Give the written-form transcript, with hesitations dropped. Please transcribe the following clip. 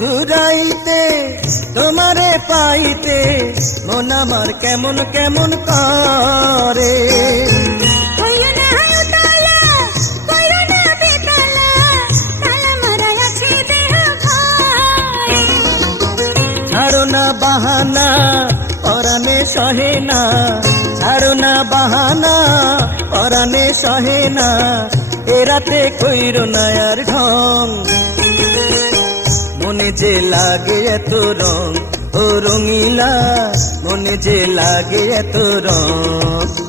ঘুরাইতে তোমারে পাইতে মন আমার কেমন কেমন করে। ছাড়ো না বাহানা পরাণে সহে না, ছাড়ো না বাহানা পরাণে সহে না, এ রাতে কইরো না আর ঢং। মনে যে লাগে এত রং ও রঙিলা, মনে যে লাগে এত রং।